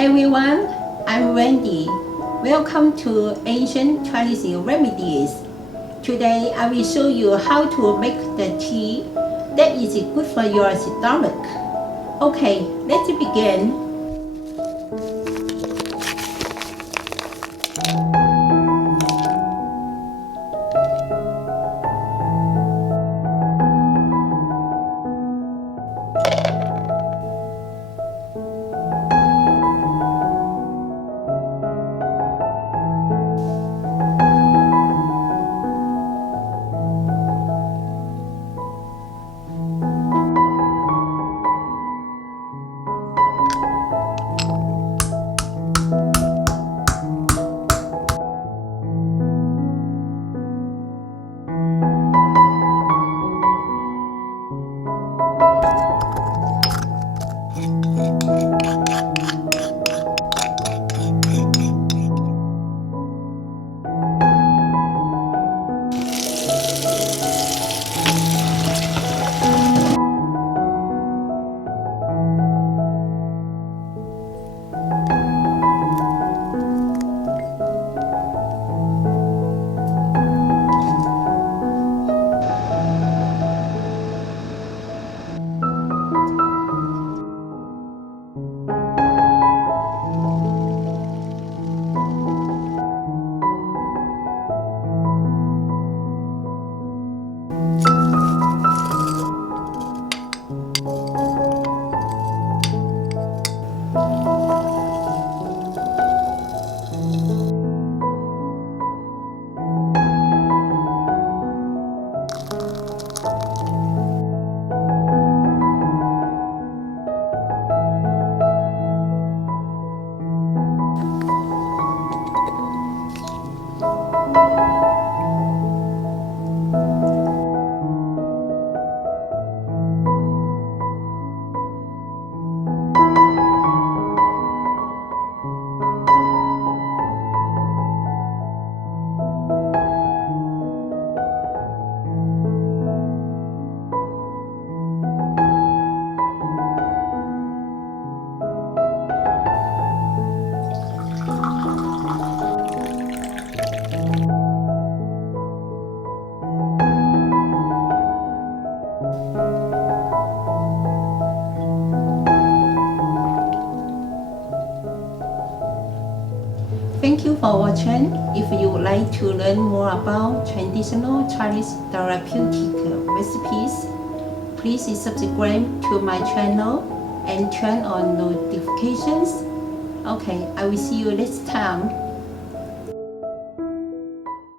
everyone, I'm Wendy. Welcome to Ancient Chinese Remedies. Today I will show you how to make the tea that is good for your stomach. Okay, let's begin. Thank you for watching. If you would like to learn more about traditional Chinese therapeutic recipes, please subscribe to my channel and turn on notifications. Okay, I will see you next time.